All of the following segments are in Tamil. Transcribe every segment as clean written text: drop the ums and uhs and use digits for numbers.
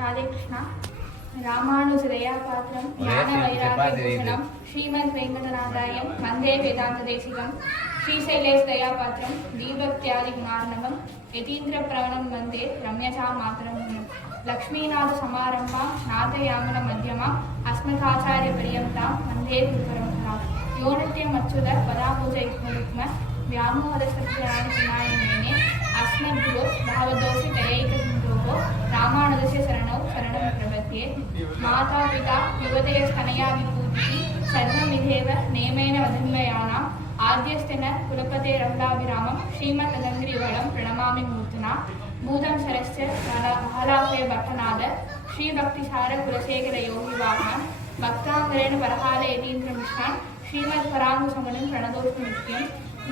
राधे कृष्णा रामानुजदया पात्रं ज्ञानवैराग्यभूषणं श्रीमद् वेङ्कटनाथार्यं वन्दे वेदान्तदेशिकं श्रीशैलेशदया पात्रं दीपत्यादिगुणार्णवं यतीन्द्रप्रवणं वन्दे रम्यजामातरं लक्ष्मीनाथसमारम्भां नाथयामुनमध्यमाम् अस्मदाचार्यपर्यन्तां वन्दे गुरुपरम्परां यो नित्यमच्युत पदापूजयुग्म व्यामोहदसत्यायमेने अस्मद्गुरो भगवतोऽसि दयैकसिन्धोः रामानुजस्य शरणं प्रपद्ये माता पिता युवतयस्तनया विभूतिः सर्वमिधेव नेमेन वदन्वयानाम् आद्यस्तेन कुलपतेरम्भाभिरामं श्रीमद्दङ्घ्रिवलं प्रणमामि मूर्तना भूतं शरस्य महालाभय भट्टनाद श्रीभक्तिसार कुलशेखर योगिवाहन भक्तांगरेण परहाल यतीन्द्रमिश्रान् श्रीमत्पराङ्गुसमनं प्रणतोऽस्मि नित्यं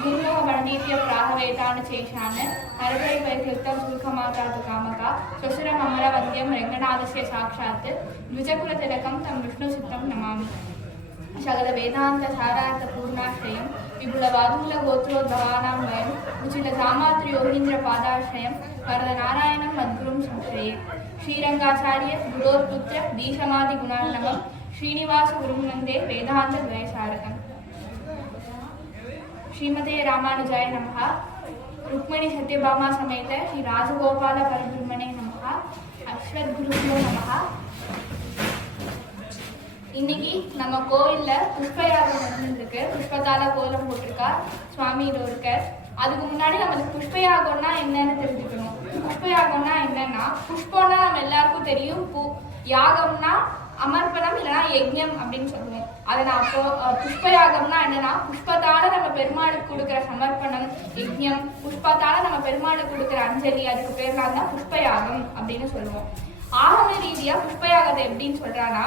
गुरुलोह गणनीत्य प्राहवेतानुशेषान् हरपरिपरिकृतं सुखमातातुकामका श्वशुरममलवन्द्यं रङ्गनाथस्य साक्षात् द्विजकुलतिलकं तं विष्णुसिद्धं नमामि सकल वेदांत सारार्थ पूर्णाश्रयं विपुलवादुल्लगोत्रोद्भवानां वयं उचितसामात्रयोगीन्द्र पादाश्रयं वरदनारायणं मद्गुरुं संश्रये श्रीरङ्गाचार्य गुरोर्पुत्र दीशमादिगुणार्णवं श्रीनिवासगुरुं वन्दे वेदान्तद्वयसारकम् श्रीमते रामानुजाय नमः। रुक्मिणी सत्यभामा समेत श्री राजगोपाल परब्रह्मणे नमः। अश्वद्गुरुभ्यो नमः। இன்னைக்கு நம்ம கோயில்ல புஷ்பயாகம் நடந்துருக்கு. புஷ்பத்தால கோலம் போட்டிருக்கா சுவாமி இருக்கார். அதுக்கு முன்னாடி நம்மளுக்கு புஷ்பயாகம்னா என்னன்னு தெரிஞ்சுக்கணும். புஷ்பயாகம்னா என்னன்னா, புஷ்பம்னா நம்ம எல்லாருக்கும் தெரியும், பூ. யாகம்னா அமர்ப்பணம் இல்லைன்னா யஜ்ஞம் அப்படின்னு சொல்லுவோம். அதை நான் அப்போ புஷ்பயாகம்னா என்னன்னா, புஷ்பத்தால நம்ம பெருமாளுக்கு கொடுக்குற சமர்ப்பணம் யஜ்ஞம், புஷ்பத்தால நம்ம பெருமாளுக்கு கொடுக்குற அஞ்சலி, அதுக்கு பேர்லாம் தான் புஷ்பயாகம் அப்படின்னு சொல்லுவோம். ஆகம ரீதியா புஷ்பயாகத்தை எப்படின்னு சொல்றான்னா,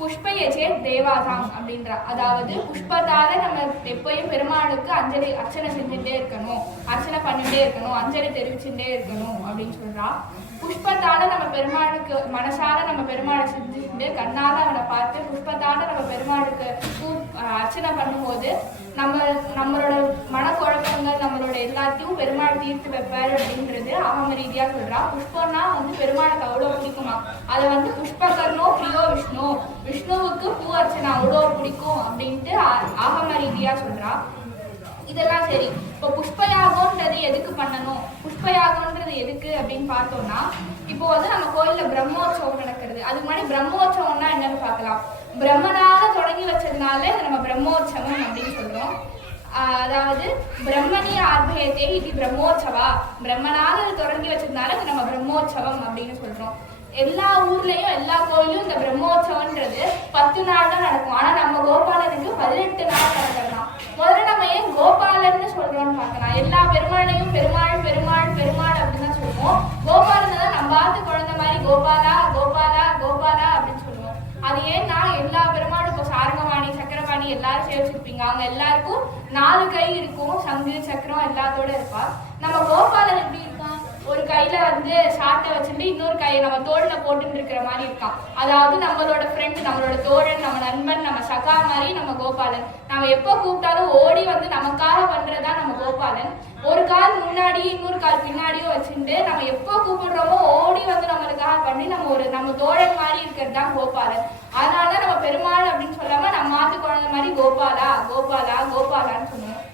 புஷ்பயஜே தேவாதாம் அப்படின்றா. அதாவது புஷ்பத்தால நம்ம எப்பயும் பெருமாளுக்கு அஞ்சலி அர்ச்சனை செஞ்சுட்டே இருக்கணும், அர்ச்சனை பண்ணிட்டே இருக்கணும், அஞ்சலி தெரிவிச்சுட்டே இருக்கணும் அப்படின்னு சொல்றா. புஷ்பத்தால நம்ம பெருமாளுக்கு மனசார நம்ம பெருமாளை செஞ்சுட்டு கண்ணால அவனை பார்த்து புஷ்பத்தால நம்ம பெருமாளுக்கு அர்ச்சனை பண்ணும்போது நம்மளோட மனக்குழப்பங்கள் நம்மளோட எல்லாத்தையும் பெருமாள் தீர்த்து வைப்பாரு அப்படின்றது ஆகம ரீதியா சொல்றா. புஷ்பம்னா பெருமாளுக்கு அவ்வளோ பிடிக்குமா. அதை புஷ்பகர்ணோ பிரியோ விஷ்ணு, விஷ்ணுவுக்கு பூ அர்ச்சனை அவ்வளோ பிடிக்கும் அப்படின்ட்டு ஆகம ரீதியா சொல்றா. இதெல்லாம் சரி. இப்போ புஷ்பயாகம்ன்றது எதுக்கு பண்ணணும், புஷ்பயாகம்ன்றது எதுக்கு அப்படின்னு பார்த்தோம்னா, இப்போ நம்ம கோயில்ல பிரம்மோற்சவம் நடக்கிறது. அதுக்கு முன்னாடி பிரம்மோற்சவம்னா என்னன்னு பார்க்கலாம். பிரம்மனால தொடங்கி வச்சதுனால நம்ம பிரம்மோற்சவம் அப்படின்னு சொல்றோம். அதாவது பிரம்மணி ஆர்பயத்தே இது பிரம்மோற்சவா, பிரம்மனால தொடங்கி வச்சதுனால நம்ம பிரம்மோற்சவம் அப்படின்னு சொல்றோம். எல்லா ஊர்லயும் எல்லா கோயிலும் இந்த பிரம்மோற்சவம்ன்றது 10 நாள் தான் நடக்கும். ஆனா நம்ம கோபாலனுக்கு 18 நாள் நடக்கலாம். முதல்ல நம்ம ஏன் கோபாலன்னு சொல்றோம்னு பார்க்கலாம். எல்லா பெருமாளையும் பெருமாள் பெருமாள் பெருமாள் அப்படின்னு தான் சொல்லுவோம். கோபாலனை தான் நம்ம பார்த்து குழந்தை மாதிரி கோபாலா கோபாலா கோபாலா அப்படின்னு சொல்லுவோம். அது ஏன்னா எல்லா பெருமாளும் இப்போ சாரங்கவாணி சக்கரவாணி எல்லாரும் சேவிச்சிருப்பீங்க. அவங்க எல்லாருக்கும் 4 கை இருக்கும், சங்கு சக்கரம் எல்லாத்தோட இருப்பா. நம்ம கோபாலன் எப்படி இருக்கான், ஒரு கையில சாட்டை வச்சுட்டு இன்னொரு கையை நம்ம தோல்ல போட்டு இருக்கிற மாதிரி இருக்கான். அதாவது நம்மளோட ஃப்ரெண்ட், நம்மளோட தோழன், நம்ம நண்பன், நம்ம சகா மாதிரி நம்ம கோபாலன். நம்ம எப்போ கூப்பிட்டாலும் ஓடி நமக்காக பண்றதா நம்ம கோபாலன். ஒரு கால் முன்னாடி இன்னொரு கால் பின்னாடியும் வச்சுட்டு நம்ம எப்போ கூப்பிடுறோமோ ஓடி நம்மளுக்காக பண்ணி நம்ம தோழன் மாதிரி இருக்கிறது தான் கோபாலன். அதனாலதான் நம்ம பெருமாள் அப்படின்னு சொல்லாம நம்ம மாத்து குழந்தை மாதிரி கோபாலா கோபாலா கோபாலான்னு சொல்லுவோம்.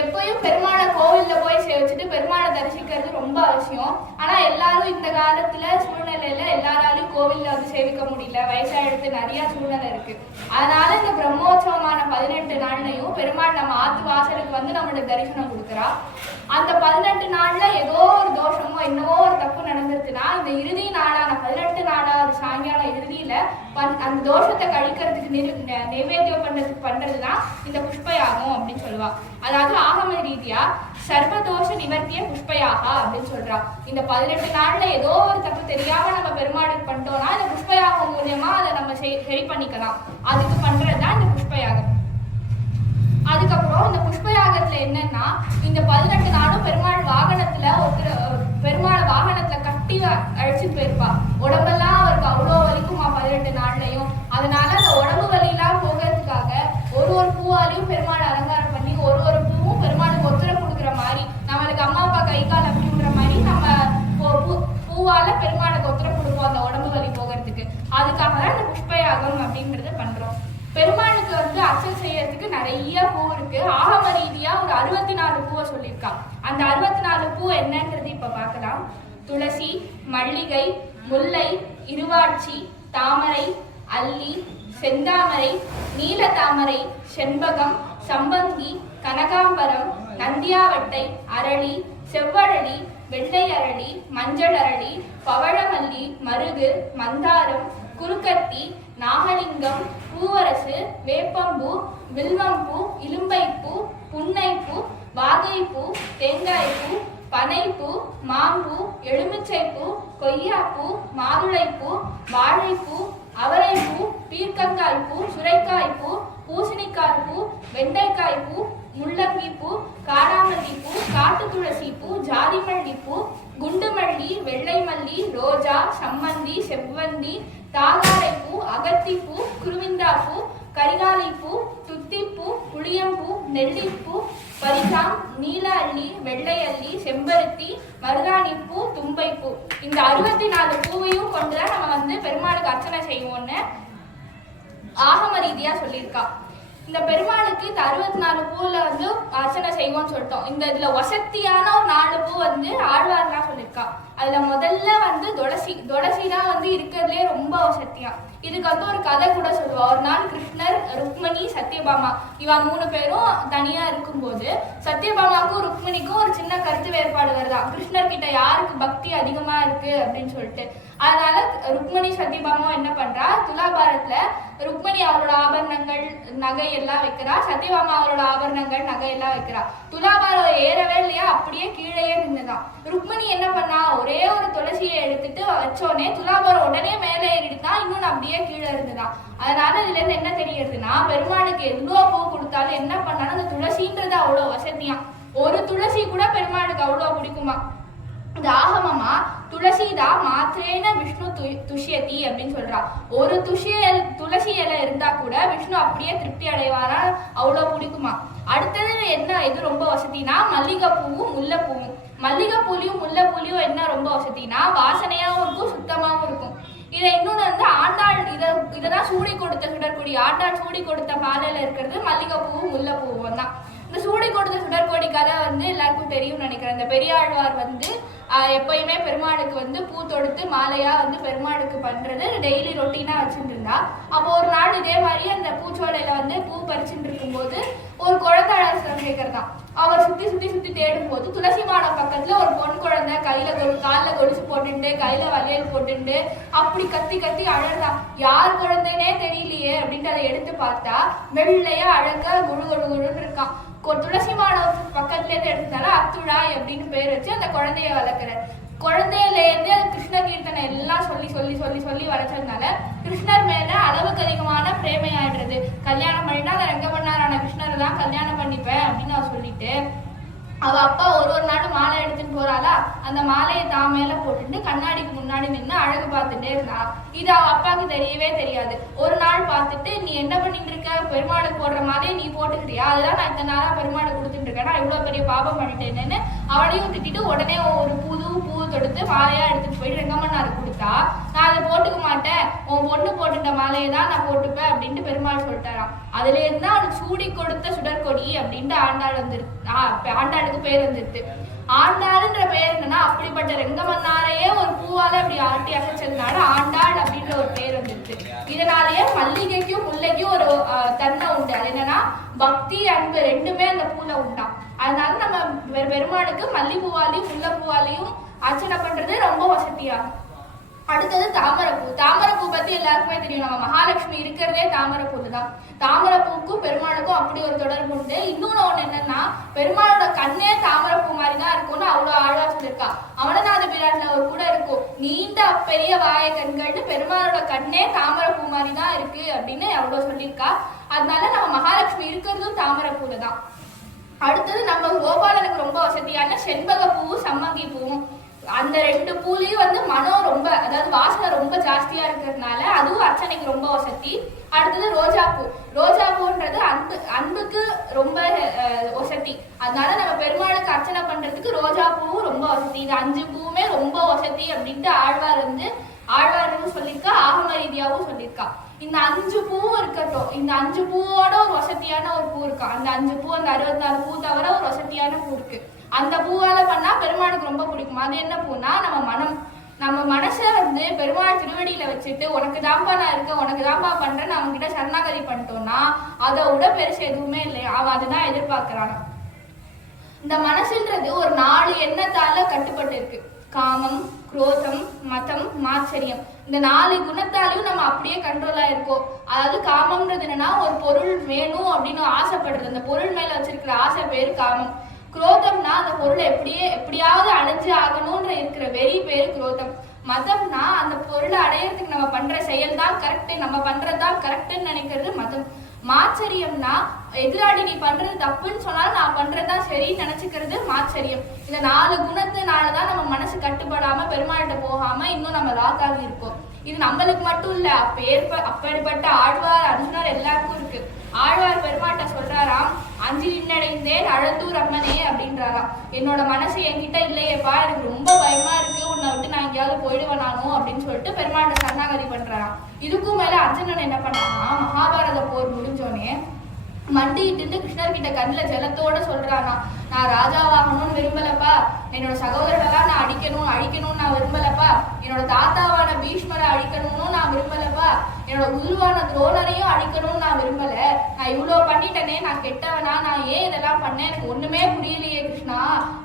எப்பயும் பெருமாளை கோவில்ல போய் சேவிச்சுட்டு பெருமாளை தரிசிக்கிறது ரொம்ப அவசியம். ஆனா எல்லாரும் இந்த காலத்துல சூழ்நிலையில எல்லாராலையும் கோவில்ல சேவிக்க முடியல, வயசாயிடுத்து, நிறைய சூழ்நிலை இருக்கு. அதனால இந்த பிரம்மோற்சவமான 18 நாள்லையும் பெருமாள் நம்ம ஆத்து வாசலுக்கு நம்மளுக்கு தரிசனம் கொடுக்குறா. அந்த 18 நாள்ல ஏதோ ஒரு தோஷமோ என்னவோ ஒரு தப்பு நடந்துருச்சுன்னா இந்த இறுதி நாளான 18 நாளாவது சாயங்காலம் இறுதியில அந்த தோஷத்தை கழிக்கிறதுக்கு நைவேத்தியம் பண்றதுதான் இந்த புஷ்பயாகம் அப்படின்னு சொல்லுவா. அதாவது ஆகம ரீதியா சர்வதோஷ நிவர்த்திய புஷ்பயாக அப்படின்னு சொல்றா. இந்த 18 நாள்ல ஏதோ ஒரு தப்பு தெரியாம நம்ம பெருமாளுக்கு பண்ணிட்டோம்னா இந்த புஷ்பயாகம் மூலியமா அதை நம்ம சரி பண்ணிக்கலாம். அதுக்கு பண்றதுதான் இந்த புஷ்பயாகம். அதுக்கப்புறம் இந்த புஷ்பயாகத்துல என்னன்னா, இந்த 18 நாளும் பெருமாள் வாகனத்துல பெருமாள் வாகனத்துல கட்டி அழைச்சிட்டு போயிருப்பா. உடம்பெல்லாம் அவருக்கு அவ்வளோ வலிக்குமா 18 நாள்லயும். அதனால அந்த உடம்பு வலியெல்லாம் போகிறதுக்காக ஒரு பூவாலையும் பெருமாள் அலங்காரம் பண்ணி ஒரு பூவும் பெருமாளுக்கு ஒத்துரை கொடுக்குற மாதிரி, நம்மளுக்கு அம்மா அப்பா கை கால் அப்படி விடுற மாதிரி நம்ம பூவால பெருமாளுக்கு ஒத்துரை கொடுப்போம். புஷ்பயாகம் அப்படின்றத பண்றோம். பெருமாளுக்கு வந்து அர்ச்சனை செய்யறதுக்கு நிறைய பூ இருக்கு. ஆகம ரீதியா ஒரு 64 பூவை சொல்லியிருக்கா. அந்த 64 பூ என்னன்றது இப்ப பார்க்கலாம். துளசி, மல்லிகை, முல்லை, இருவாட்சி, தாமரை, அல்லி, செந்தாமரை, நீலத்தாமரை, செண்பகம், சம்பங்கி, கனகாம்பரம், நந்தியாவட்டை, அரளி, செவ்வரளி, வெள்ளை அரளி, மஞ்சள் அரளி, பவழமல்லி, மருகு, மந்தாரம், குறுக்கத்தி, நாகலிங்கம், பூவரசு, வேப்பம்பூ, வில்வம்பூ, இலும்பைப்பூ, புன்னைப்பூ, வாகைப்பூ, தேங்காய்ப்பூ, பனைப்பூ, மாம்பூ, எலுமிச்சைப்பூ, கொய்யாப்பூ, மாதுளைப்பூ, வாழைப்பூ, அவரைப்பூ, பீர்க்கங்காய்ப்பூ, சுரைக்காய்ப்பூ, பூசணிக்காய்ப்பூ, வெண்டைக்காய்ப்பூ, முள்ளங்கிப்பூ, காராமல்லிப்பூ, காட்டு துளசிப்பூ, ஜாதிமல்லிப்பூ, குண்டுமல்லி, வெள்ளை மல்லி, ரோஜா, சம்மந்தி, செவ்வந்தி, தாகாரைப்பூ, அகத்திப்பூ, குருவிந்தாப்பூ, கரிகாலிப்பூ, துத்திப்பூ, புளியம்பூ, நெல்லிப்பூ, பரிசாம், நீல அள்ளி, வெள்ளை அள்ளி, செம்பருத்தி, மருதாணிப்பூ, தும்பைப்பூ, இந்த 64 பூவையும் கொண்டுதான் நம்ம வந்து பெருமாளுக்கு அர்ச்சனை செய்வோம்னு ஆகம ரீதியா சொல்லியிருக்கா. இந்த பெருமாளுக்கு இந்த 64 பூல வந்து அர்ச்சனை செய்வோம்னு சொல்லிட்டோம். இதுல வசத்தியான ஒரு 4 பூ வந்து ஆழ்வார்லாம் சொல்லியிருக்கா. அதுல முதல்ல வந்து துளசி தான் வந்து இருக்கிறதுலே ரொம்ப வசத்தியா. இதுக்கு வந்து ஒரு கதை கூட சொல்லுவா. ஒரு நாள் கிருஷ்ணர், ருக்மணி, சத்யபாமா இவ 3 பேரும் தனியா இருக்கும்போது சத்யபாமாவுக்கும் ருக்மணிக்கும் ஒரு சின்ன கருத்து வேறுபாடு வருதா. கிருஷ்ணர் கிட்ட யாருக்கு பக்தி அதிகமா இருக்கு அப்படின்னு சொல்லிட்டு. அதனால ருக்மணி சத்யபாமா என்ன பண்றா, துலாபாரத்துல ருக்மணி அவரோட ஆபரணங்கள் நகை எல்லாம் வைக்கிறா, சத்யபாமா அவரோட ஆபரணங்கள் நகை எல்லாம் வைக்கிறா. துலாபாரம் ஏறவே இல்லையா, அப்படியே கீழேயே நின்றுதான். ருக்மணி என்ன பண்ணா, ஒரே ஒரு துளசியை எடுத்துட்டு வச்சோடனே துலாபாரம் உடனே மேலே ஏறிடுதான், இன்னொன்னு அப்படியே கீழே இருந்துதான். அதனால இதுல இருந்து என்ன தெரியுதுன்னா, பெருமாளுக்கு எவ்வளோ பூ கொடுத்தாலும் என்ன பண்ணாலும் அந்த துளசின்றது அவ்வளோ வசதியா. ஒரு துளசி கூட பெருமாளுக்கு அவ்வளோ பிடிக்குமா. இந்த ஆகமமா துளசிதா மாத்திரேன விஷ்ணு துஷ்யதி அப்படின்னு சொல்றா. ஒரு துளசி இலை இருந்தா கூட விஷ்ணு அப்படியே திருப்தி அடைவாரா, அவ்வளோ பிடிக்குமா. அடுத்தது என்ன இது ரொம்ப வசதினா, மல்லிகைப்பூவும் முல்லைப்பூவும். மல்லிகைப்பூலையும் முல்லைப்பூலையும் என்ன ரொம்ப வசதினா, வாசனையாகவும் இருக்கும், சுத்தமாகவும் இருக்கும். இதை இன்னொன்று வந்து ஆண்டாள் இதைதான் சூடி கொடுத்த சுடற்கொடி. ஆண்டாள் சூடி கொடுத்த மாலையில இருக்கிறது மல்லிகைப்பூவும் முல்லைப்பூவும் தான். இந்த சூடி கொடுத்த சுடற்கொடி கதை வந்து எல்லாருக்கும் தெரியும்னு நினைக்கிறேன். இந்த பெரியாழ்வார் வந்து எப்பயுமே பெருமாளுக்கு வந்து பூ தொடுத்து மாலையா வந்து பெருமாளுக்கு பண்றது டெய்லி ரொட்டீனா வச்சுட்டு இருந்தா. அப்போ ஒரு நாள் இதே மாதிரி அந்த பூச்சோலையில வந்து பூ பறிச்சுட்டு இருக்கும்போது ஒரு குழந்தை கேட்கறதான். அவர் சுத்தி தேடும் போது துளசி மாடம் பக்கத்துல ஒரு பொன் குழந்தை காலில் கொலுசு போட்டுட்டு கையில வளையல் போட்டுட்டு அப்படி கத்தி அழகா, யார் குழந்தைனே தெரியலையே அப்படின்ட்டு அதை எடுத்து பார்த்தா வெள்ளையா அழகா குழுன்னு இருக்கான். துளசி மாடம் பக்கத்துல இருந்து எடுத்ததால அத்துழாய் அப்படின்னு பேர் வச்சு அந்த குழந்தைய வளர்க்கிறார். குழந்தையிலேருந்து கிருஷ்ண கீர்த்தனை எல்லாம் சொல்லி வளர்ச்சதுனால கிருஷ்ணர் மேல அளவுக்கு அதிகமான பிரேமை ஆயிடுறது. கல்யாணம் பண்ணினா அந்த ரங்கமன்னாரான கிருஷ்ணரை தான் கல்யாணம் பண்ணிப்பேன் அப்படின்னு அவர் சொல்லிட்டு அவ அப்பா ஒரு நாள் மாலை எடுத்துட்டு போறாளா, அந்த மாலையை தான் மேல போட்டுட்டு கண்ணாடிக்கு முன்னாடி நின்று அழகு பார்த்துட்டே இருந்தா. இது அவ அப்பாவுக்கு தெரியவே தெரியாது. ஒரு நாள் பார்த்துட்டு, நீ என்ன பண்ணிட்டு இருக்க, பெருமாளுக்கு போடுற மாதிரி நீ போட்டுக்கிறியா, அதுதான் நான் இத்தனை நாளா பெருமாளுக்கு கொடுத்துட்டு இருக்கேன், நான் இவ்வளவு பெரிய பாபம் பண்ணிட்டேன்னு அவளையும் திட்டிட்டு உடனே ஒரு புது பூ தொடுத்து மாலையா எடுத்துட்டு போயிட்டு ரெங்கம்மன்னாருக்கு கொடுத்தா. நான் அதை போட்டுக்க மாட்டேன், உன் பொண்ணு போட்டுட்ட மாலையை தான் நான் போட்டுப்பேன் அப்படின்ட்டு பெருமாள் சொல்லிட்டாராம். அதுல இருந்தா அவனுக்கு சூடி கொடுத்த சுடற்கொடி அப்படின்ட்டு ஆண்டாளுக்கு பேர் வந்துருது. ஆண்டாளுன்ற பேர் என்னன்னா, அப்படிப்பட்ட ரெங்கமன்னாரையே ஒரு பூவால அப்படி ஆட்டி அசைச்சதுனால ஆண்டாள் அப்படின்ற ஒரு பேர் வந்துருச்சு. இதனாலேயே மல்லிகைக்கும் முல்லைக்கும் ஒரு தன்மை உண்டு. அது என்னன்னா, பக்தி அன்பு ரெண்டுமே அந்த பூல உண்டாம். அதனால நம்ம பெருமாளுக்கு மல்லிப்பூவாலையும் முல்லைப்பூவாலையும் அர்ச்சனை பண்றது ரொம்ப வசதியாகும். அடுத்தது தாமரைப்பூ. தாமரைப்பூ பத்தி எல்லாருக்குமே தெரியும். நம்ம மகாலட்சுமி இருக்கிறதே தாமரைப்பூல தான். தாமரைப்பூக்கும் பெருமாளுக்கும் அப்படி ஒரு தொடர்பு உண்டு. இன்னொன்னு ஒண்ணு என்னன்னா, பெருமாளோட கண்ணே தாமரைப்பூ மாதிரி தான் இருக்கும்னு அவ்வளவு ஆழா சொல்லியிருக்கா. அமரநாத பிரான்ல ஒரு கூட இருக்கும், நீண்ட பெரிய வாய கண்கள்னு பெருமாளோட கண்ணே தாமரைப்பூ மாதிரி தான் இருக்கு அப்படின்னு அவ்வளவு சொல்லியிருக்கா. அதனால நம்ம மகாலட்சுமி இருக்கிறதும் தாமரைப்பூல தான். அடுத்தது நம்ம கோபாலனுக்கு ரொம்ப வசதியான செண்பக பூவும் சம்மங்கி பூவும். அந்த 2 பூலையும் வந்து மனம் ரொம்ப, அதாவது வாசனை ரொம்ப ஜாஸ்தியா இருக்கிறதுனால அதுவும் அர்ச்சனைக்கு ரொம்ப வசதி. அடுத்தது ரோஜாப்பூ. ரோஜாப்பூன்றது அன்புக்கு ரொம்ப வசதி. அதனால நம்ம பெருமாளுக்கு அர்ச்சனை பண்றதுக்கு ரோஜாப்பூவும் ரொம்ப வசதி. இது 5 பூவுமே ரொம்ப வசதி அப்படின்ட்டு ஆழ்வார் சொல்லியிருக்கா, ஆகம ரீதியாவும் சொல்லியிருக்கா. இந்த 5 பூவும் இருக்கட்டும், இந்த 5 பூவோட ஒரு வசதியான ஒரு பூ இருக்கு. அந்த 5 பூ, அந்த 64 பூ தவிர ஒரு வசதியான பூ இருக்கு. அந்த பூவால பண்ணா பெருமாளுக்கு ரொம்ப பிடிக்கும். அது என்ன பூனா நம்ம மனம். நம்ம மனசை பெருமாள் திருவடியில வச்சுட்டு உனக்கு தாம்பா நான் இருக்கேன், உனக்கு தாம்பா பண்றேன்னு அவங்க கிட்ட சரணாகதி பண்ணிட்டோம்னா அதை விட பெருசு எதுவுமே இல்லையா. அவன் அதுதான் எதிர்பார்க்கிறான். இந்த மனசுன்றது ஒரு 4 எண்ணத்தால கட்டுப்பட்டு இருக்கு. காமம், குரோதம், மதம், மாச்சரியம். இந்த 4 குணத்தாலையும் நம்ம அப்படியே கண்ட்ரோலா இருக்கோம். அதாவது காமம்ன்றது என்னன்னா ஒரு பொருள் வேணும் அப்படின்னு ஆசைப்படுறது. அந்த பொருள் மேல வச்சிருக்கிற ஆசை பேரு காமம். குரோதம்னா அந்த பொருளை எப்படியாவது அடைஞ்சு ஆகணும்ன்ற இருக்கிற வெறி பேரு குரோதம். மதம்னா அந்த பொருளை அடையிறதுக்கு நம்ம பண்ற செயல் தான் கரெக்ட், நம்ம பண்றதுதான் கரெக்ட்ன்னு நினைக்கிறது மதம். மாச்சரியம்னா எதிராளி நீ பண்றது தப்புன்னு சொன்னாலும் நான் பண்றதுதான் சரின்னு நினைச்சுக்கிறது மாச்சரியம். இந்த 4 குணத்தினாலதான் நம்ம மனசு கட்டுப்படாம பெருமாள்கிட்ட போகாம இன்னும் நம்ம லாக் ஆகி இருக்கோம். இது நம்மளுக்கு மட்டும் இல்ல, அப்பேற்பட்ட ஆழ்வார் அர்ஜுனர் எல்லாருக்கும் இருக்கு. ஆழ்வார் பெருமாட்ட சொல்றாராம், அஞ்சு நின்னடைந்தேன் அழந்தூர் அம்மனே அப்படின்றாராம். என்னோட மனசு என்கிட்ட இல்லையேப்பா, எனக்கு ரொம்ப பயமா இருக்கு, உன்னை விட்டு நான் எங்கேயாவது போயிடுவேனானோ அப்படின்னு சொல்லிட்டு பெருமாட்ட சரணாகதி பண்றாராம். இதுக்கும் மேல அர்ஜுனன் என்ன பண்ணானா, மகாபாரத போர் முடிஞ்சோடனே மண்டிட்டு கிருஷ்ணர்கிட்ட கண்ணில் ஜலத்தோட சொல்றானா, நான் ராஜாவாகணும்னு விரும்பலப்பா, என்னோட சகோதரர்களெல்லாம் நான் அழிக்கணும்னு நான் விரும்பலப்பா, என்னோட தாத்தாவான பீஷ்மரை அழிக்கணும்னு நான் விரும்பலப்பா, என்னோட குருவான துரோணரையும் அழிக்கணும்னு நான் விரும்பல. நான் இவ்வளவு பண்ணிட்டேனே, நான் கெட்டவனா, நான் ஏன் இதெல்லாம் பண்ணேன், எனக்கு ஒண்ணுமே புரியலையே கிருஷ்ணா.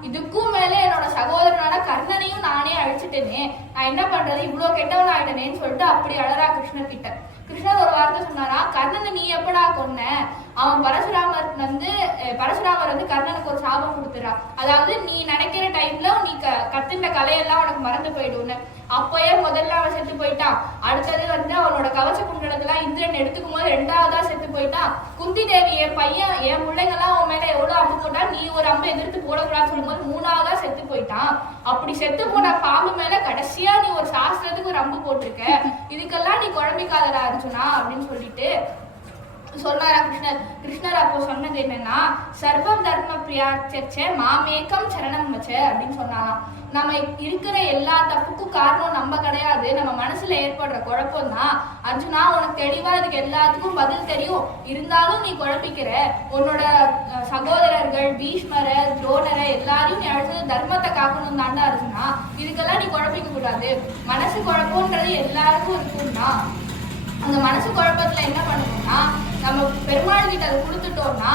இதுக்கும் மேல என்னோட சகோதரனான கர்ணனையும் நானே அழிச்சிட்டேனே, நான் என்ன பண்றது, இவ்வளவு கெட்டவன் ஆயிட்டனேன்னு சொல்லிட்டு அப்படி அழறா கிருஷ்ணர் கிட்ட. கிருஷ்ணர் ஒரு வார்த்தை சொன்னாரா, கர்ணனை நீ எப்படா கொன்ன? அவன் பரசுராமர் கர்ணனுக்கு ஒரு சாபம் கொடுத்துறா. அதாவது நீ நினைக்கிற டைம்ல நீ கத்துட்ட கலையெல்லாம் உனக்கு மறந்து போயிடும்னு. அப்பயே முதல்ல அவன் செத்து போயிட்டான். அடுத்தது அவனோட கவச குண்டலத்தெல்லாம் இந்திரன் எடுத்துக்கும் போது 2ஆவதா செத்து போயிட்டான். குந்தி தேவி என் பையன் என் பிள்ளைங்கெல்லாம் உன் மேல எவ்வளவு அம்பு போட்டா, நீ ஒரு அம்பு எதிர்த்து போடக்கூடாதுன்னு சொல்லும்போது 3ஆவதா செத்து போயிட்டான். அப்படி செத்து போன பாம்பு மேல கடைசியா நீ ஒரு சாஸ்திரத்துக்கு ஒரு அம்பு போட்டிருக்க, இதுக்கெல்லாம் நீ குழம்பிக்காதடா அர்ஜுனா அப்படின்னு சொல்லிட்டு சொன்னாரா கிருஷ்ணர். கிருஷ்ணர் அப்போ சொன்னது என்னன்னா, சர்வம் தர்ம பிரியாச்ச மாமேக்கம் சரணம் வச்ச அப்படின்னு சொன்னாலாம். நம்ம இருக்கிற எல்லா தப்புக்கும் காரணம் நம்ம கிடையாது, நம்ம மனசுல ஏற்படுற குழப்பம் தான். அர்ஜுனா, உனக்கு தெளிவா இதுக்கு எல்லாத்துக்கும் பதில் தெரியும், இருந்தாலும் நீ குழப்பிக்கிற. உன்னோட சகோதரர்கள் பீஷ்மரை துரோணரை எல்லாரையும் நீ அழைச்சது தர்மத்தை காக்கணும் தாண்டா அர்ஜுனா. இதுக்கெல்லாம் நீ குழப்பிக்க கூடாது. மனசு குழப்பம்ன்றது எல்லாருக்கும் இருக்கும்னா அந்த மனசு குழப்பத்துல என்ன பண்ணணும்னா, நம்ம பெருமாள் கிட்ட அதை கொடுத்துட்டோம்னா,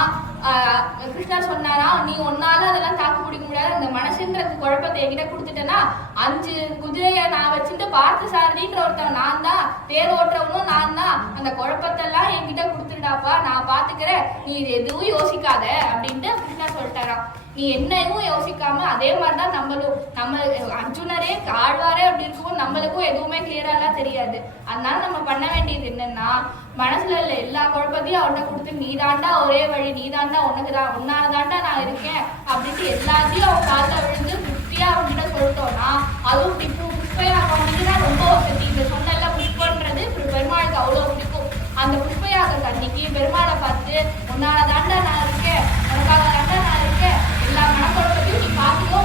கிருஷ்ணர் சொன்னாரா, நீ ஒன்னால அதெல்லாம் தாக்கு பிடிக்க முடியாது, அந்த மனசுன்றது குழப்பத்தை என்கிட்ட கொடுத்துட்டேன்னா 5 குதிரைய நான் வச்சுட்டு பார்த்த சாரதின்ற ஒருத்தன் நான் தான், தேர் ஓட்டுறவனும் நான் தான், அந்த குழப்பத்தெல்லாம் என்கிட்ட கொடுத்துட்டாப்பா, நான் பாத்துக்கிறேன், நீ இது எதுவும் யோசிக்காத அப்படின்ட்டு கிருஷ்ணர் சொல்லிட்டாராம். நீ என்னவும் யோசிக்காம அதே மாதிரிதான் நம்ம அர்ஜுனரே ஆழ்வாரே அப்படி இருக்கும், நம்மளுக்கும் எதுவுமே கிளியராலாம் தெரியாது. அதனால நம்ம பண்ண வேண்டியது என்னன்னா, மனசுல இல்ல எல்லா குழப்பத்தையும் அவன்கிட்ட கொடுத்து, நீ தாண்டா ஒரே வழி, நீ தாண்டா உன்னால தாண்டா நான் இருக்கேன் அப்படின்ட்டு எல்லாத்தையும் அவன் காலில் விழுந்து திருப்தியா அவன்கிட்ட சொல்லிட்டோம்னா, அதுவும் புஷ்பையாக வந்துட்டுனா ரொம்ப வசதி. இந்த சொன்னல புஷ்பன்றது பெருமாளுக்கு அவ்வளவு பிடிக்கும். அந்த புஷ்பையாக அன்னைக்கு பெருமாளை பார்த்து, உன்னால தாண்டா நான் இருக்கேன், உனக்காக தாண்டா நான் இருக்கேன், எல்லா மனக்குழப்பத்தையும் நீ பார்த்துக்கோ,